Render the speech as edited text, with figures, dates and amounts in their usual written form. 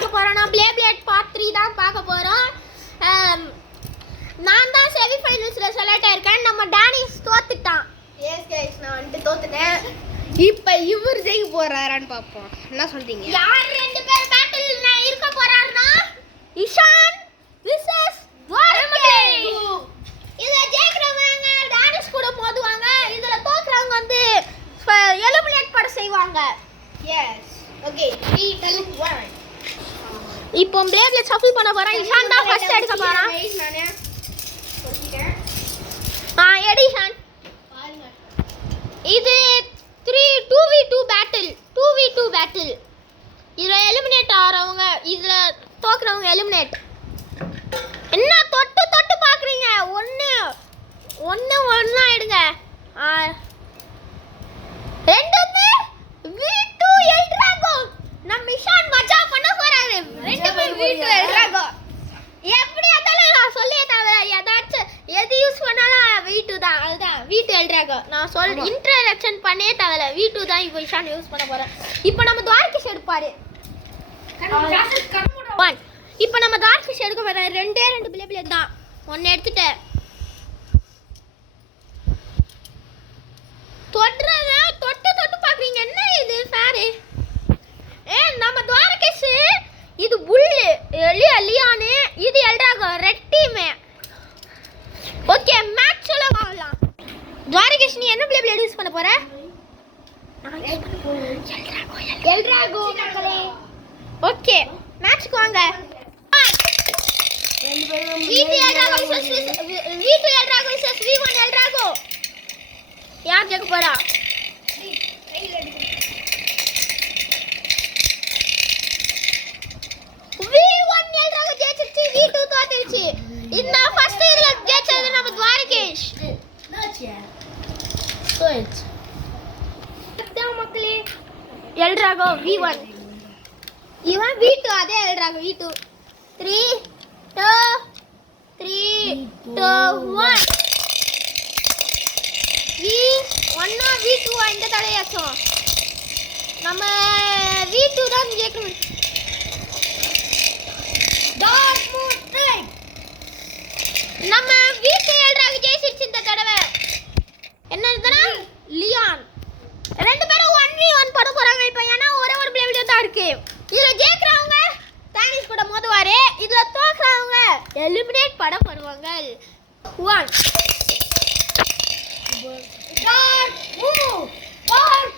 பார்க்க போறோம்னா plate part 3 தான் பார்க்க போறோம். நான் தான் செமி ஃபைனல்ஸ்ல செலக்ட் ஆயிருக்கேன். நம்ம டானிஸ் தோத்துட்டான். எஸ் गाइस நான் வந்து தோத்துட்டேன். இப்போ இவர் ஜெயிக்க போறாரான்னு பாப்போம். என்ன சொல்றீங்க? யார் ரெண்டு பேர் பேட்டில் இருக்க போறாருன்னா இஷான் vs துவாரகேஷ். இதுல ஜெயிக்கிறவங்க டானிஸ் கூட மோதுவாங்க. இதுல தோக்குறவங்க வந்து எலிமினேட் பண்ண செய்வாங்க. S okay 3 2 1. இப்போ பிளேட்ல ஷஃபிள் பண்ண போறேன். இஷான் தான் ஃபர்ஸ்ட் எடுக்க போறான். நானே சொல்லிட்டேன். எடிஷன் பாருங்க. இது 2v2 பேட்டில். இதுல எலிமினேட் ஆறவங்க, இதுல தோக்குறவங்க எலிமினேட். என்ன தொட்டு பாக்குறீங்க? ஒண்ணு எடுங்க. ரெண்டுமே v2 எல்ட்ராகோ. நம்ம இஷான் மஜா பண்ண போறாரு. ரெண்டுமே v2 எல்ட்ராகோ. எப்படி அதால நான் சொல்லியே தவிர ஏதாச்சும் எது யூஸ் பண்ணாலும் v2 தான். அதுதான் v2 எல்ட்ராகோ. நான் இன்ட்ரோடக்ஷன் பண்ணே தவிர v2 தான் இப்போ இஷான் யூஸ் பண்ண போறேன். இப்போ நம்ம துவாரகேஷ் எடுப்பாரு. இப்போ நம்ம துவாரகேஷ் எடுக்க போறோம். ரெண்டு பிளேட் தான். ஒன்னு எடுத்துட்டு தொட்டு பாக்குறீங்க. என்ன இது ஃபேரு? நம்ம துவாரகேஷ் இது புல்லு, லியானு, இது எல்ட்ராகோ. Red team. ஓகே மேட்ச்ல வாங்கலாம். துவாரகேஷ் நீ என்ன பிளேட் யூஸ் பண்ண போற? எல்ட்ராகோ மக்களே. ஓகே மேட்ச்க்கு வாங்க. v2 எல்ட்ராகோ vs v1 எல்ட்ராகோ. யார் ஜெயிக்க போறா? v1 எல்ட்ராகோ ஜெயிச்சிருச்சு, v2 தோத்துருச்சு. இந்த ஃபர்ஸ்ட் இதுல ஜெயிச்சது நம்ம துவாரகேஷ். மக்களே எல்ட்ராகோ v1, இவன் v2. அதே எல்ட்ராகோ v2. 3 2 1. v1 v2 இந்த தடையாச்சும் நம்ம v2 தான் ஜெயிக்கணும். நம்ம v2 எல்ட்ராகோ ஜெயிச்சிருச்சு இந்த தடவை. என்னதுன்னா லியான். ரெண்டு பேரும் 1v1 பண்ண போறாங்க இப்போ. ஏன்னா ஒரே ஒரு பிளேட் தான் இருக்கு. இதுல ஜெயிக்கிறவங்க டானிஸ் கூட மோதுவாரு. இதுல தோக்குறவங்க எலிமினேட் பண்ணப்படுவாங்க. 1 Start move. Start